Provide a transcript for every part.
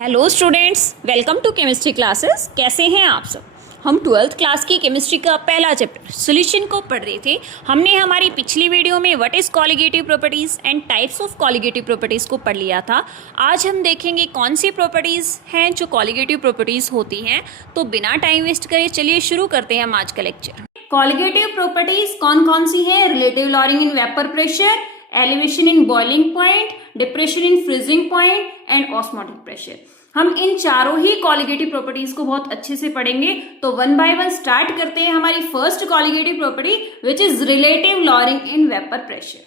Hello students, welcome to chemistry classes. कैसे हैं आप सब। हम 12th क्लास की केमिस्ट्री का पहला चैप्टर सॉल्यूशन को पढ़ रहे थे। हमने हमारी पिछली वीडियो में what is colligative properties and types of colligative properties को पढ़ लिया था। आज हम देखेंगे कौन सी प्रॉपर्टीज़ हैं जो कॉलिगेटिव प्रॉपर्टीज़ होती हैं। तो बिना टाइम वेस्ट करे चलिए शुरू करते हैं हम आज का लेक्चर। कॉलिगेटिव प्रॉपर्टीज़ कौन कौन सी हैं? Relative lowering in vapour pressure, elevation in boiling point, depression in freezing point and osmotic pressure. हम इन चारों ही कॉलिगेटिव प्रॉपर्टीज को बहुत अच्छे से पढ़ेंगे। तो वन बाय वन स्टार्ट करते हैं हमारी first colligative property which is relative lowering in vapour pressure.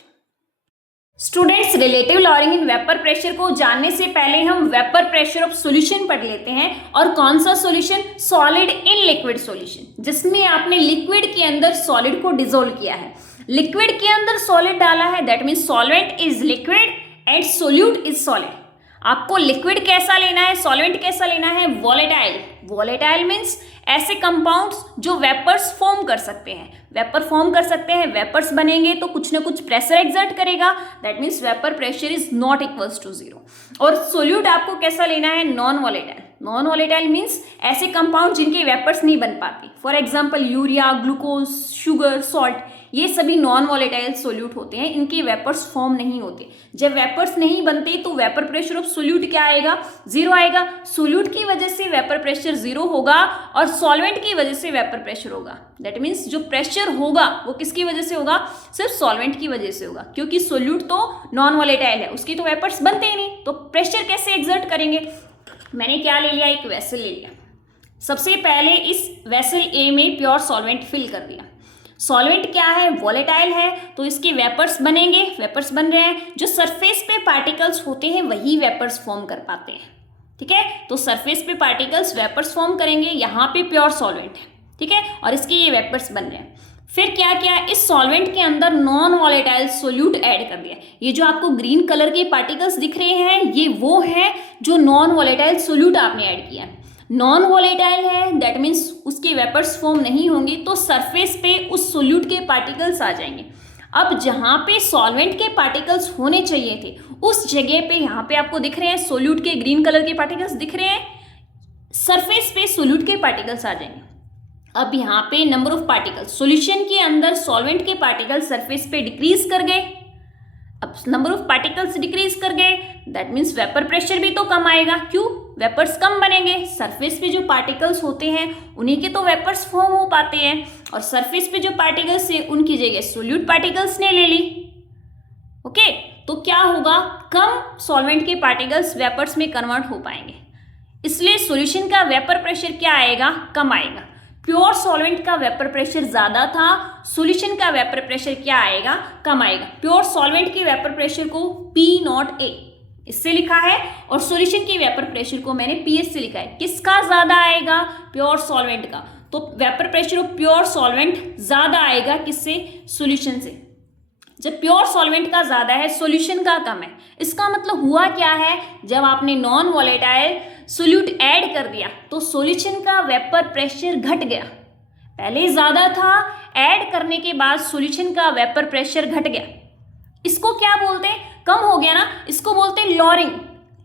Students, relative lowering in vapour pressure को जानने से पहले हम वेपर प्रेशर ऑफ सॉल्यूशन पढ़ लेते हैं। और कौन सा solution? Solid in liquid solution, जिसमें आपने लिक्विड के अंदर सॉलिड को डिसोल्व किया है। लिक्विड के अंदर सॉलिड डाला है, that means solvent is liquid and solute is solid. आपको लिक्विड कैसा लेना है, सॉल्वेंट कैसा लेना है? वॉलेटाइल। वॉलेटाइल मीन्स ऐसे कंपाउंड्स जो वेपर्स फॉर्म कर सकते हैं। वेपर फॉर्म कर सकते हैं, वेपर्स बनेंगे तो कुछ ना कुछ प्रेशर एक्सर्ट करेगा, that means vapour pressure is not equals to 0। और सोल्यूट आपको कैसा लेना है? Non volatile. Non volatile means ऐसे कंपाउंड जिनके वेपर्स नहीं बन पाती। For example urea, glucose, sugar, salt, ये सभी नॉन वॉलेटाइल सोल्यूट होते हैं। इनके वेपर्स फॉर्म नहीं होते। जब वेपर्स नहीं बनते तो वेपर प्रेशर ऑफ सोल्यूट क्या आएगा? 0 आएगा। सोल्यूट की वजह से वेपर प्रेशर 0 होगा और सॉल्वेंट की वजह से वेपर प्रेशर होगा। दैट मीन्स जो प्रेशर होगा वो किसकी वजह से होगा? सिर्फ सॉल्वेंट की वजह से होगा, क्योंकि सोल्यूट तो नॉन वॉलेटाइल है, उसकी तो वेपर्स बनते ही नहीं, तो प्रेशर कैसे एक्सर्ट करेंगे? मैंने क्या ले लिया? एक वेसल ले लिया। सबसे पहले इस वेसल ए में प्योर सॉल्वेंट फिल कर दिया। सॉल्वेंट क्या है? वॉलेटाइल है, तो इसके वेपर्स बनेंगे। वेपर्स बन रहे हैं, जो सरफेस पे पार्टिकल्स होते हैं वही वेपर्स फॉर्म कर पाते हैं। ठीक है, तो सरफेस पे पार्टिकल्स वेपर्स फॉर्म करेंगे। यहाँ पे प्योर सॉल्वेंट है, ठीक है, और इसके ये वेपर्स बन रहे हैं। फिर क्या किया? इस सॉल्वेंट के अंदर नॉन वॉलेटाइल सोल्यूट ऐड कर दिया। ये जो आपको ग्रीन कलर के पार्टिकल्स दिख रहे हैं, ये वो है जो नॉन वॉलेटाइल सोल्यूट आपने ऐड किया है। नॉन वॉलेटाइल है, दैट मीन्स उसके वेपर्स फॉर्म नहीं होंगे, तो सरफेस पे उस सोल्यूट के पार्टिकल्स आ जाएंगे। अब जहाँ पे सॉल्वेंट के पार्टिकल्स होने चाहिए थे उस जगह पे यहाँ पे आपको दिख रहे हैं सोल्यूट के ग्रीन कलर के पार्टिकल्स दिख रहे हैं। सरफेस पे सोल्यूट के पार्टिकल्स आ जाएंगे। अब यहाँ पे नंबर ऑफ पार्टिकल्स सॉल्यूशन के अंदर सॉल्वेंट के पार्टिकल्स सरफेस पे डिक्रीज कर गए। अब नंबर ऑफ पार्टिकल्स डिक्रीज कर गए, दैट मीन्स वेपर प्रेशर भी तो कम आएगा। क्यों? वेपर्स कम बनेंगे। सरफेस पे जो पार्टिकल्स होते हैं उन्हीं के तो वेपर्स फॉर्म हो पाते हैं, और सरफेस पे जो पार्टिकल्स है उनकी जगह सोल्यूट पार्टिकल्स ने ले ली। ओके, तो क्या होगा? कम सॉल्वेंट के पार्टिकल्स वेपर्स में कन्वर्ट हो पाएंगे, इसलिए सॉल्यूशन का वेपर प्रेशर क्या आएगा? कम आएगा। प्योर सॉल्वेंट का वेपर प्रेशर ज्यादा था, सॉल्यूशन का वेपर प्रेशर क्या आएगा? कम आएगा। प्योर सॉल्वेंट के वेपर प्रेशर को P0A इससे लिखा है, और सॉल्यूशन के वेपर प्रेशर को मैंने PS से लिखा है। किसका ज्यादा आएगा? प्योर सॉल्वेंट का। तो vapour pressure of pure solvent ज्यादा आएगा किससे? सॉल्यूशन से। जब प्योर सॉल्वेंट का ज्यादा है, सॉल्यूशन का कम है, इसका मतलब हुआ क्या है? जब आपने नॉन वॉलेटाइल सोल्यूट ऐड कर दिया तो सॉल्यूशन का वेपर प्रेशर घट गया। पहले ज्यादा था, ऐड करने के बाद सॉल्यूशन का वेपर प्रेशर घट गया। इसको क्या बोलते हैं? कम हो गया ना, इसको बोलते हैं lowering.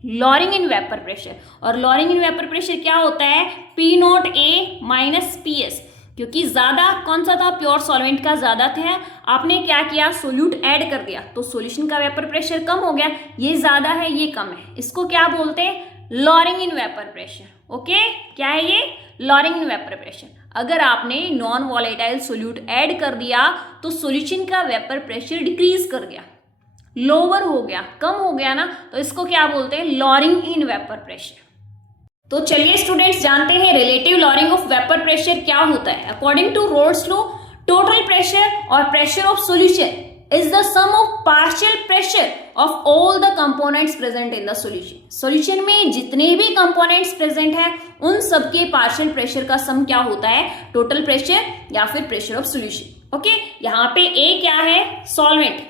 Lowering in vapour pressure. और लॉरिंग इन वेपर प्रेशर क्या होता है? P0A माइनस PS, क्योंकि ज्यादा कौन सा था? प्योर सॉल्वेंट का ज्यादा था। आपने क्या किया? सोल्यूट ऐड कर दिया तो सॉल्यूशन का वेपर प्रेशर कम हो गया। ये ज्यादा है, ये कम है, इसको क्या बोलते हैं? Lowering in vapour pressure. Okay, क्या है ये? Lowering in vapour pressure. अगर आपने नॉन वॉलेटाइल सोल्यूट ऐड कर दिया तो सॉल्यूशन का वेपर प्रेशर डिक्रीज कर गया, लोअर हो गया, कम हो गया ना, तो इसको क्या बोलते हैं? Lowering in vapour pressure. तो चलिए स्टूडेंट्स जानते हैं relative lowering of vapour pressure क्या होता है। According to Raoult's law, total pressure और pressure of solution is the sum of partial pressure of all the components present in the solution. Solution में जितने भी components present हैं उन सबके partial pressure का sum क्या होता है? total pressure या फिर pressure of solution. Okay? यहाँ पे A क्या है? solvent.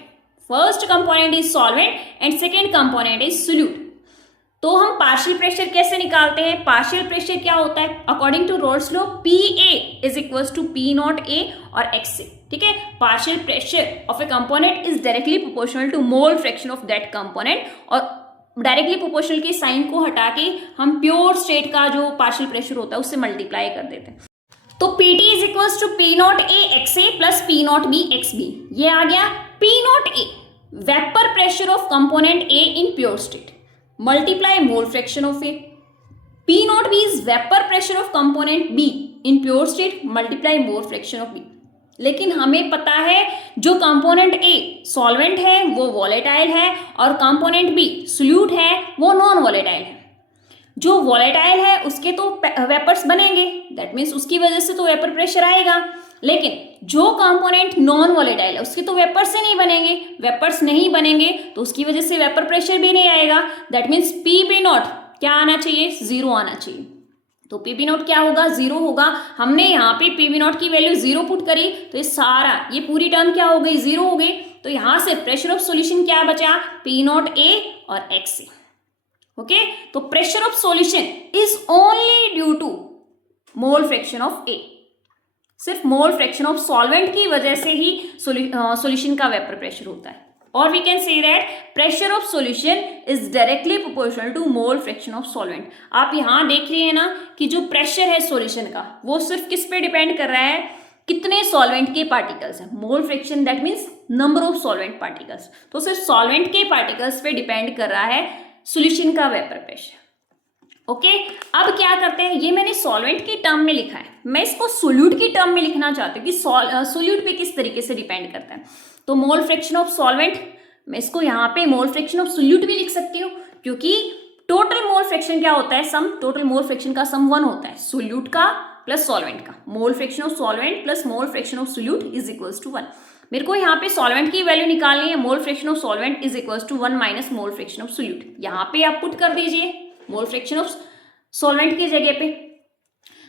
First component is solvent and second component is solute. तो हम पार्शियल प्रेशर कैसे निकालते हैं? पार्शियल प्रेशर क्या होता है? According to Raoult's law, PA is equals to P0A और X से। ठीक है, partial pressure of a component is directly proportional to mole fraction of that component, और डायरेक्टली प्रोपोर्शनल के साइन को हटा के हम प्योर स्टेट का जो पार्शियल प्रेशर होता है उससे मल्टीप्लाई कर देते हैं। तो PT is equals to P not A X A plus P not B X B. ये आ गया P not A vapour pressure of component A in pure state multiply mole fraction of A। P not B is vapour pressure of component B in pure state multiply mole fraction of B। लेकिन हमें पता है जो component A solvent है वो volatile है और component B solute है वो नॉन वॉलेटाइल है। जो वॉलेटाइल है उसके तो वेपर्स बनेंगे, दैट मीन्स उसकी वजह से तो वेपर प्रेशर आएगा। लेकिन जो कंपोनेंट नॉन वॉलेटाइल है उसके तो वेपर्स से नहीं बनेंगे, वेपर्स नहीं बनेंगे तो उसकी वजह से वेपर प्रेशर भी नहीं आएगा। दैट मीन्स P नॉट क्या आना चाहिए, 0 आना चाहिए। तो P नॉट क्या होगा, 0 होगा। हमने यहाँ पे P नॉट की वैल्यू 0 पुट करी तो ये सारा ये पूरी टर्म क्या हो गई, 0 हो गई। तो यहाँ से प्रेशर ऑफ सॉल्यूशन क्या बचा, P नॉट A और x A। ओके, तो pressure of solution is only due to mole fraction of A। सिर्फ मोल फ्रैक्शन ऑफ सॉल्वेंट की वजह से ही सॉल्यूशन का वेपर प्रेशर होता है। और we can say that pressure of solution is directly proportional to mole fraction of solvent. आप यहाँ देख रहे हैं ना कि जो प्रेशर है सॉल्यूशन का वो सिर्फ किस पे डिपेंड कर रहा है, कितने सॉल्वेंट के पार्टिकल्स हैं। Mole fraction that means number of solvent particles, तो सिर्फ सॉल्वेंट के पार्टिकल्स पे डिपेंड कर रहा है सॉल्यूशन का वेपर प्रेशर। ओके, अब क्या करते हैं, ये मैंने सॉल्वेंट की टर्म में लिखा है, मैं इसको सोल्यूट की टर्म में लिखना चाहती हूँ कि सोल्यूट पे किस तरीके से डिपेंड करता है। तो मोल फ्रैक्शन ऑफ सॉल्वेंट, मैं इसको यहाँ पे मोल फ्रैक्शन ऑफ सोल्यूट भी लिख सकती हूँ, क्योंकि टोटल मोल फ्रैक्शन क्या होता है, सम टोटल मोल फ्रैक्शन का सम 1 होता है, सोल्यूट का प्लस सॉल्वेंट का। Mole fraction of solvent plus mole fraction of solute is equals to 1। मेरे को यहाँ पे सॉल्वेंट की वैल्यू निकालनी है, mole fraction of solvent is equals to 1 minus mole fraction of solute. यहाँ पे आप पुट कर दीजिए मोल फ्रैक्शन ऑफ सॉल्वेंट की जगह पे।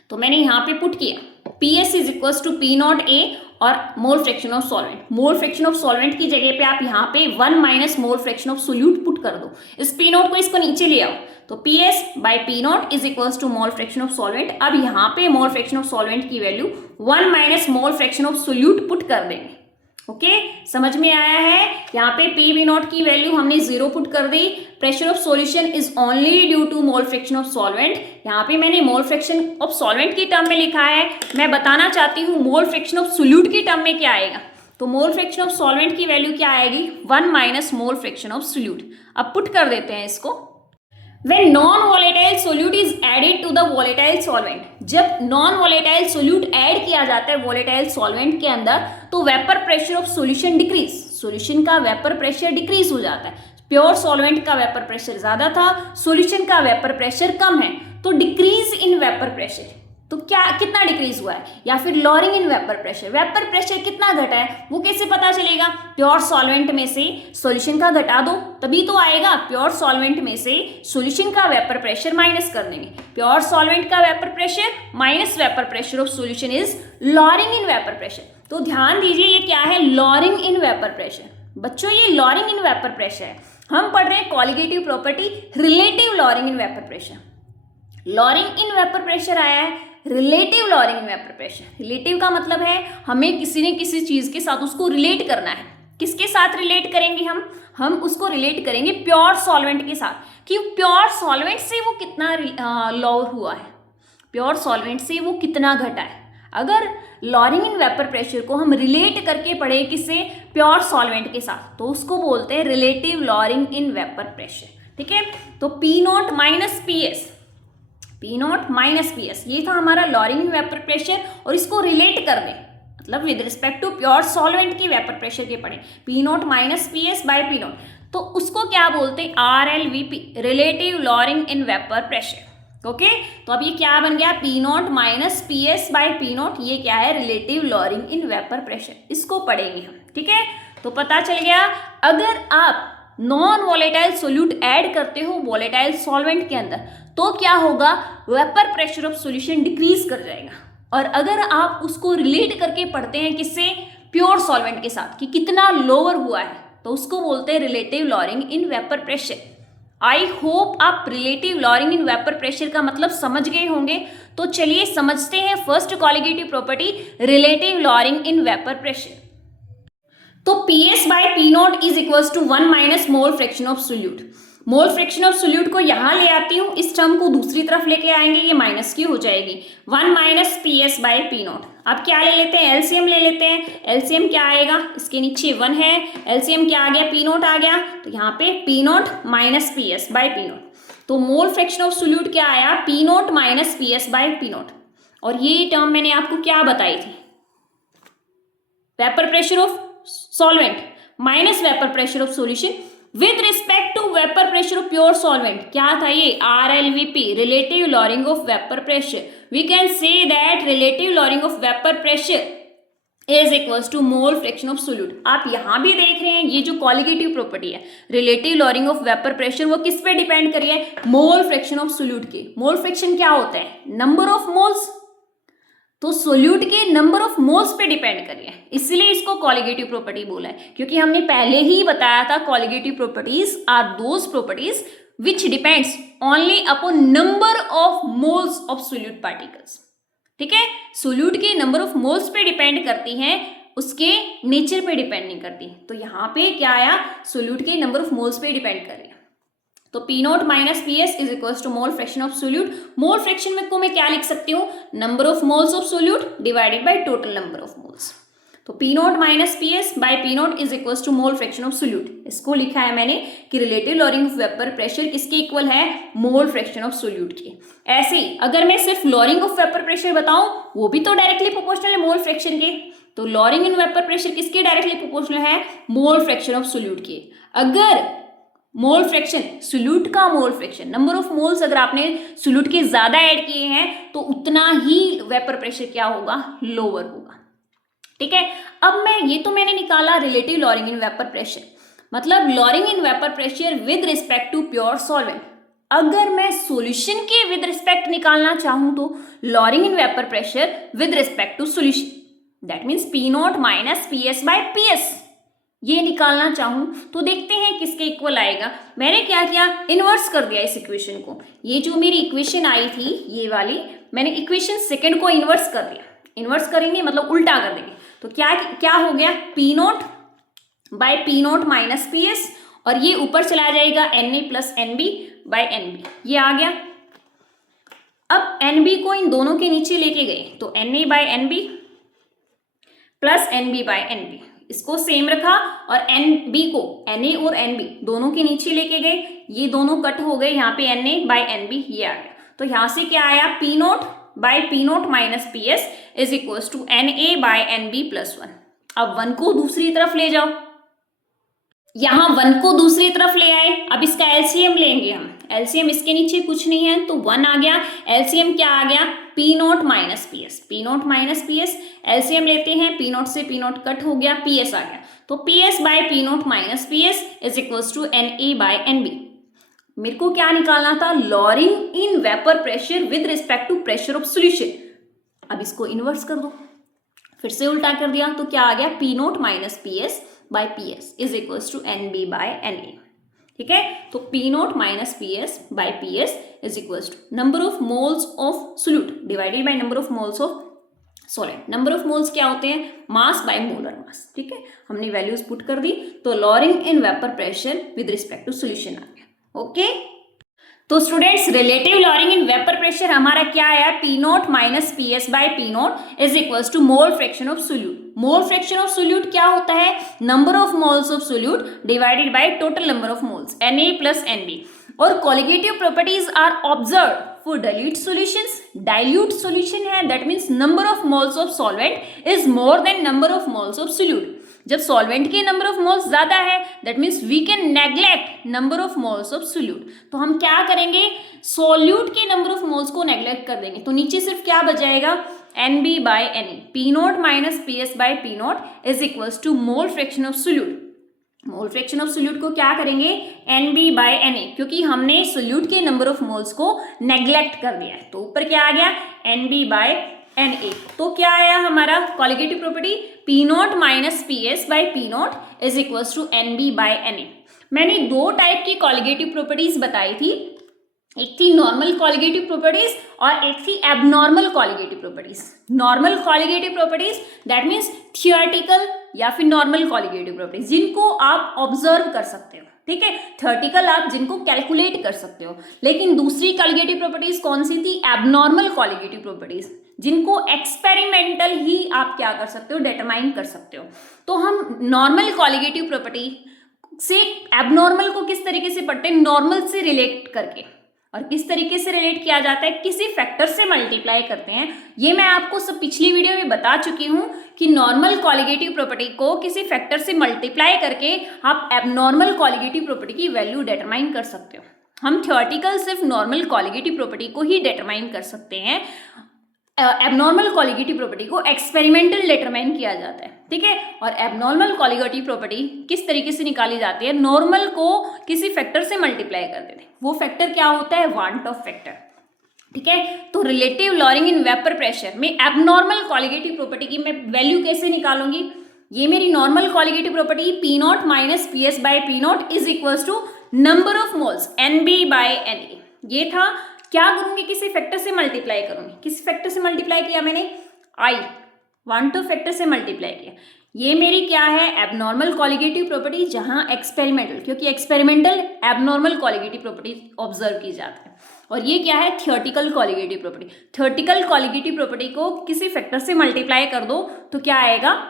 तो मैंने यहाँ पे पुट किया PS is equals to P not A और mole fraction of solvent. Mole fraction of solvent की जगह पे आप यहाँ पे 1 minus mole fraction of solute put कर दो। इस P नॉट को इसको नीचे ले आओ, तो PS by P not is equals to mole fraction of solvent. अब यहाँ पे मोल फ्रैक्शन ऑफ सॉल्वेंट की value 1 minus mole fraction of solute put कर देंगे। ओके, समझ में आया है। यहाँ पे P नॉट की वैल्यू हमने 0 पुट कर दी। Pressure of solution is only due to mole fraction of solvent. यहाँ पे मैंने मोल फ्रैक्शन ऑफ सॉल्वेंट की टर्म में लिखा है, मैं बताना चाहती हूँ मोल फ्रैक्शन ऑफ सोल्यूट की टर्म में क्या आएगा। तो मोल फ्रैक्शन ऑफ सॉल्वेंट की वैल्यू क्या आएगी, 1 minus mole fraction of solute. अब पुट कर देते हैं इसको। When non-volatile solute is added to the volatile solvent, जब नॉन वॉलेटाइल सोल्यूट ऐड किया जाता है वॉलेटाइल सॉल्वेंट के अंदर तो vapour pressure of solution decrease, solution का वेपर प्रेशर डिक्रीज हो जाता है। प्योर सॉल्वेंट का वेपर प्रेशर ज्यादा था, सॉल्यूशन का वेपर प्रेशर कम है, तो डिक्रीज इन वेपर प्रेशर। तो क्या कितना डिक्रीज हुआ है, या फिर लॉरिंग इन वेपर प्रेशर कितना घटा है वो कैसे पता चलेगा। प्योर सॉल्वेंट में से सॉल्यूशन का घटा दो तभी तो आएगा। प्योर सॉल्वेंट में से सॉल्यूशन का वेपर प्रेशर माइनस कर देंगे। प्योर सॉल्वेंट का vapour pressure minus vapour pressure of solution is lowering in vapour pressure. तो ध्यान दीजिए ये क्या है, लॉरिंग इन वेपर प्रेशर। बच्चों ये लॉरिंग इन वेपर प्रेशर है। हम पढ़ रहे हैं colligative property relative lowering in vapour pressure. Lowering in vapour pressure आया है, relative lowering in vapour pressure. Relative का मतलब है हमें किसी न किसी चीज के साथ उसको रिलेट करना है। किसके साथ रिलेट करेंगे हम उसको रिलेट करेंगे प्योर सॉल्वेंट के साथ, कि प्योर सॉल्वेंट से वो कितना लोअर हुआ है, प्योर सॉल्वेंट से वो कितना घटा है। अगर लॉरिंग इन वेपर प्रेशर को हम रिलेट करके पढ़े किससे, प्योर सॉल्वेंट के साथ, तो उसको बोलते हैं relative lowering in vapour pressure. ठीक है, तो P not minus PS, P not minus PS ये था हमारा लॉरिंग इन वेपर प्रेशर, और इसको रिलेट कर दें मतलब with respect to pure solvent की वेपर प्रेशर के पढ़े P not minus PS by P not, तो उसको क्या बोलते हैं RLVP, relative lowering in vapour pressure. Okay, तो अब ये क्या बन गया, P not minus PS by P not, ये क्या है, relative lowering in vapour pressure. इसको पढ़ेंगे हम। ठीक है, तो पता चल गया अगर आप नॉन वॉलेटाइल सोल्यूट ऐड करते हो वॉलेटाइल सॉल्वेंट के अंदर तो क्या होगा, vapour pressure of solution decrease कर जाएगा। और अगर आप उसको रिलेट करके पढ़ते हैं किससे, प्योर सॉल्वेंट के साथ, कि कितना लोअर हुआ है, तो उसको बोलते हैं relative lowering in vapour pressure. I hope आप relative lowering in vapour pressure का मतलब समझ गए होंगे। तो चलिए समझते हैं first colligative property relative lowering in vapour pressure. तो PS by P not is equals to 1 minus mole fraction of solute. Mole fraction of solute को यहाँ ले आती हूँ, इस टर्म को दूसरी तरफ लेके आएंगे, ये माइनस की हो जाएगी 1 minus P S by P not. अब क्या ले लेते हैं, एलसीएम ले लेते हैं। एलसीएम क्या आएगा, इसके नीचे 1 है, एलसीएम क्या आ गया, पी नॉट आ गया, तो यहाँ पे P not minus P S by P not. तो मोल फ्रैक्शन ऑफ सोल्यूट क्या आया, P not minus P S by P not. और ये टर्म मैंने आपको क्या बताई थी, vapour pressure of solvent minus vapour pressure of solution with respect to vapour pressure of pure solvent. क्या था ये, RLVP, relative lowering of vapour pressure. We can say that relative lowering of vapour pressure is equals to mole fraction of solute. आप यहां भी देख रहे हैं ये जो कॉलिगेटिव प्रॉपर्टी है relative lowering of vapour pressure, वो किस पे डिपेंड करी है, मोल फ्रैक्शन ऑफ सोल्यूट के। मोल फ्रैक्शन क्या होता है, नंबर ऑफ मोल्स, तो सोल्यूट के नंबर ऑफ मोल्स पे डिपेंड करिए, इसलिए इसको कॉलिगेटिव प्रॉपर्टी बोला है। क्योंकि हमने पहले ही बताया था colligative properties are those properties which depends only upon number of moles of solute particles. ठीक है, सोल्यूट के नंबर ऑफ मोल्स पे डिपेंड करती हैं, उसके नेचर पे डिपेंड नहीं करती। तो यहाँ पे क्या आया, सोल्यूट के नंबर ऑफ मोल्स पे डिपेंड कर रही है। तो P not minus P S is equals to mole fraction of solute. Mole fraction में को मैं क्या लिख सकती हूँ, number of moles of solute divided by total number of moles. तो P not minus P S by P naught is equals to mole fraction of solute. इसको लिखा है मैंने कि relative lowering of vapour pressure किसके equal है, mole fraction of solute के। ऐसे ही अगर मैं सिर्फ लॉरिंग ऑफ वेपर प्रेशर बताऊं, वो भी तो डायरेक्टली प्रोपोर्शनल है मोल फ्रैक्शन के। तो लॉरिंग इन वेपर प्रेशर किसके डायरेक्टली प्रोपोर्शनल है, मोल फ्रैक्शन ऑफ सोल्यूट के। अगर मोल फ्रैक्शन, सोल्यूट का mole fraction, number of moles अगर आपने सोल्यूट के ज्यादा ऐड किए हैं तो उतना ही वेपर प्रेशर क्या होगा, लोअर होगा। ठीक है, अब मैंने निकाला relative lowering in vapour pressure, मतलब lowering in vapour pressure with respect to pure solvent. अगर मैं सॉल्यूशन के विद रिस्पेक्ट निकालना चाहूं तो lowering in vapour pressure with respect to solution, that means P not minus P S by P S, ये निकालना चाहूं तो देखते हैं किसके इक्वल आएगा। मैंने क्या किया, इन्वर्स कर दिया इस इक्वेशन को। ये जो मेरी इक्वेशन आई थी ये वाली, मैंने इक्वेशन सेकंड को इन्वर्स कर दिया। इन्वर्स करेंगे मतलब उल्टा कर देंगे, तो क्या हो गया, P not by P not minus P S, और ये ऊपर चला जाएगा N A plus N B by N B, ये आ गया। अब एन बी को इन दोनों के नीचे लेके गए तो N A by N B plus N B by N B, इसको सेम रखा, और एन बी को एन ए और एन बी दोनों के नीचे लेके गए, ये दोनों कट हो गए, यहाँ पे N A by N B ये आ गया। तो यहाँ से क्या आया, P not by P not minus P S is equals to N A by N B plus 1। अब 1 को दूसरी तरफ ले जाओ, यहाँ 1 को दूसरी तरफ ले आए, अब इसका एलसीएम लेंगे हम। एलसीएम इसके नीचे कुछ नहीं है तो 1 आ गया, एलसीएम क्या आ गया, P not minus P S, P not minus P S, LCM लेते हैं, पी नॉट से पी नॉट कट हो गया, पी एस आ गया। तो P S by P not minus P S is equals to N A by N B. मेरे को क्या निकालना था, lowering in vapour pressure with respect to pressure of solution. अब इसको इन्वर्स कर दो, फिर से उल्टा कर दिया तो क्या आ गया, P not minus P S by P S is equals to N B by N A. ठीक है, तो P not minus P S by P S is equals to number of moles of solute divided by number of moles of solid. Number of moles क्या होते हैं, mass by molar mass. ठीक है, हमने values put कर दी, तो lowering in vapour pressure with respect to solution आ गया। ओके, तो students relative lowering in vapour pressure हमारा क्या आया, P not minus P S by P naught is equals to mole fraction of solute. Mole fraction of solute क्या होता है, number of moles of solute divided by total number of moles, N A plus N B. और colligative properties are observe for dilute solutions. Dilute solution है, that means number of moles of solvent is more than number of moles of solute. जब solvent के number of moles ज्यादा है, that means we can neglect number of moles of solute. तो हम क्या करेंगे, solute के नंबर ऑफ मोल्स को नेग्लेक्ट कर देंगे, तो नीचे सिर्फ क्या बचाएगा, N B by N A. P not minus P S by P naught is equals to mole fraction of solute. Mole fraction of solute को क्या करेंगे, N B by N A, क्योंकि हमने सोल्यूट के नंबर ऑफ मोल्स को neglect कर दिया है। तो ऊपर क्या आ गया, N B by N A. तो क्या आया हमारा colligative property, P not minus P S by P naught is equals to N B by N A. मैंने 2 टाइप की कॉलिगेटिव प्रॉपर्टीज बताई थी, एक थी नॉर्मल कॉलिगेटिव प्रॉपर्टीज और एक थी abnormal colligative properties. Normal colligative properties that means theoretical या फिर नॉर्मल कॉलिगेटिव प्रॉपर्टीज, जिनको आप ऑब्जर्व कर सकते हो। ठीक है। थ्योरेटिकल आप जिनको कैलकुलेट कर सकते हो, लेकिन दूसरी कॉलिगेटिव प्रॉपर्टीज कौन सी थी? एबनॉर्मल कॉलिगेटिव प्रॉपर्टीज, जिनको एक्सपेरिमेंटल ही आप क्या कर सकते हो? डिटरमाइन कर सकते हो। तो हम नॉर्मल कॉलिगेटिव प्रॉपर्टी से एबनॉर्मल को किस तरीके से पढ़ते हैं? नॉर्मल से रिलेट करके। और किस तरीके से रिलेट किया जाता है? किसी फैक्टर से मल्टीप्लाई करते हैं। ये मैं आपको सब पिछली वीडियो में बता चुकी हूं कि नॉर्मल कॉलिगेटिव प्रॉपर्टी को किसी फैक्टर से मल्टीप्लाई करके आप एबनॉर्मल कॉलिगेटिव प्रॉपर्टी की वैल्यू डिटरमाइन कर सकते हो। हम थ्योरेटिकल सिर्फ नॉर्मल कॉलिगेटिव प्रॉपर्टी को ही डिटरमाइन कर सकते हैं, एबनॉर्मल कॉलिगेटिव प्रॉपर्टी को एक्सपेरिमेंटल डिटरमाइन किया जाता है, ठीक है। और एबनॉर्मल कॉलिगेटिव प्रॉपर्टी किस तरीके से निकाली जाती है? नॉर्मल को किसी फैक्टर से मल्टीप्लाई कर देते हैं। वो फैक्टर क्या होता है? वांट ऑफ फैक्टर, ठीक है। तो relative lowering in vapour pressure में एबनॉर्मल कॉलिगेटिव प्रॉपर्टी की मैं वैल्यू कैसे निकालूंगी? ये मेरी normal colligative property P not minus P S by P naught is equal to number of moles N B by N A. ये था। क्या करूंगी? किसी फैक्टर से मल्टीप्लाई करूंगी। किस फैक्टर से मल्टीप्लाई किया मैंने? आई, वांट ऑफ फैक्टर से मल्टीप्लाई किया। ये मेरी क्या है? एबनॉर्मल कॉलिगेटिव प्रॉपर्टी, जहां एक्सपेरिमेंटल, क्योंकि experimental abnormal colligative property observe की जाती है। और ये क्या है? Theoretical colligative property. Theoretical colligative property को किसी फैक्टर से मल्टीप्लाई कर दो तो क्या आएगा?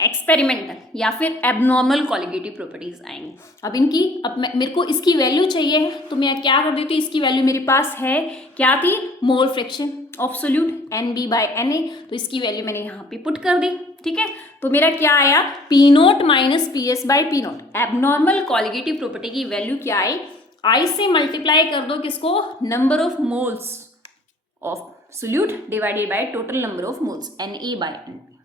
एक्सपेरिमेंटल या फिर एबनॉर्मल कॉलिगेटिव प्रॉपर्टीज आएंगी। अब मेरे को इसकी वैल्यू चाहिए है, तो मैं क्या कर देती हूँ? इसकी वैल्यू मेरे पास है, क्या थी? Mole fraction of solute N B by N A. तो इसकी वैल्यू मैंने यहाँ पे पुट कर दी, ठीक है। तो मेरा क्या आया? P naught minus P S by P naught. Abnormal colligative property की वैल्यू क्या आई? आई से मल्टीप्लाई कर दो किसको? Number of moles of solute divided by total number of moles N A by N B,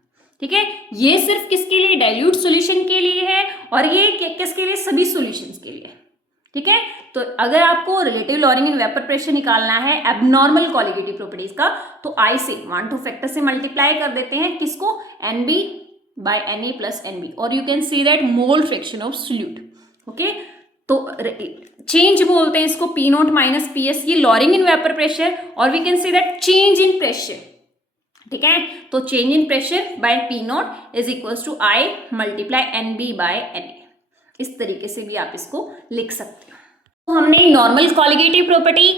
ठीक है। ये सिर्फ किसके लिए? डाइल्यूट सॉल्यूशन के लिए है, और ये किसके लिए? सभी सॉल्यूशंस के लिए, ठीक है। तो अगर आपको relative lowering in vapour pressure निकालना है एबनॉर्मल कॉलिगेटिव प्रॉपर्टीज का, तो आई से वांट ऑफ फैक्टर से मल्टीप्लाई कर देते हैं किसको? N B by N A plus N B, और you can see that mole fraction of solute, okay. तो चेंज बोलते हैं इसको, P naught minus P S, ये लॉरिंग इन वेपर प्रेशर, और we can see that change in pressure, ठीक है। तो change in pressure by P naught is equal to I multiply N B by N A. इस तरीके से भी आप इसको लिख सकते हो। तो हमने नॉर्मल कॉलिगेटिव प्रॉपर्टी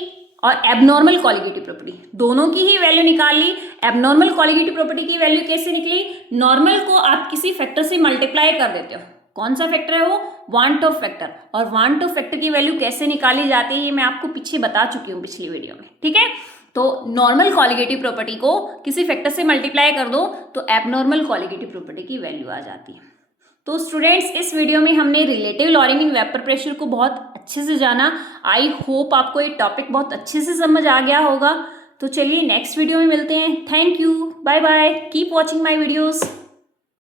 और एबनॉर्मल कॉलिगेटिव प्रॉपर्टी दोनों की ही वैल्यू निकाल ली। एबनॉर्मल कॉलिगेटिव प्रॉपर्टी की वैल्यू कैसे निकली? नॉर्मल को आप किसी फैक्टर से मल्टीप्लाई कर देते हो। कौन सा फैक्टर है वो? Want Hoff factor. और वांट ऑफ फैक्टर की वैल्यू कैसे निकाली जाती है ये मैं आपको पीछे बता चुकी हूँ पिछली वीडियो में, ठीक है। तो नॉर्मल कॉलिगेटिव प्रॉपर्टी को किसी फैक्टर से मल्टीप्लाई कर दो तो एबनॉर्मल कॉलिगेटिव प्रॉपर्टी की वैल्यू आ जाती है। तो स्टूडेंट्स, इस वीडियो में हमने relative lowering in vapour pressure को बहुत अच्छे से जाना। आई होप आपको ये टॉपिक बहुत अच्छे से समझ आ गया होगा। तो चलिए नेक्स्ट वीडियो में मिलते हैं। Thank you, bye bye, keep watching my videos.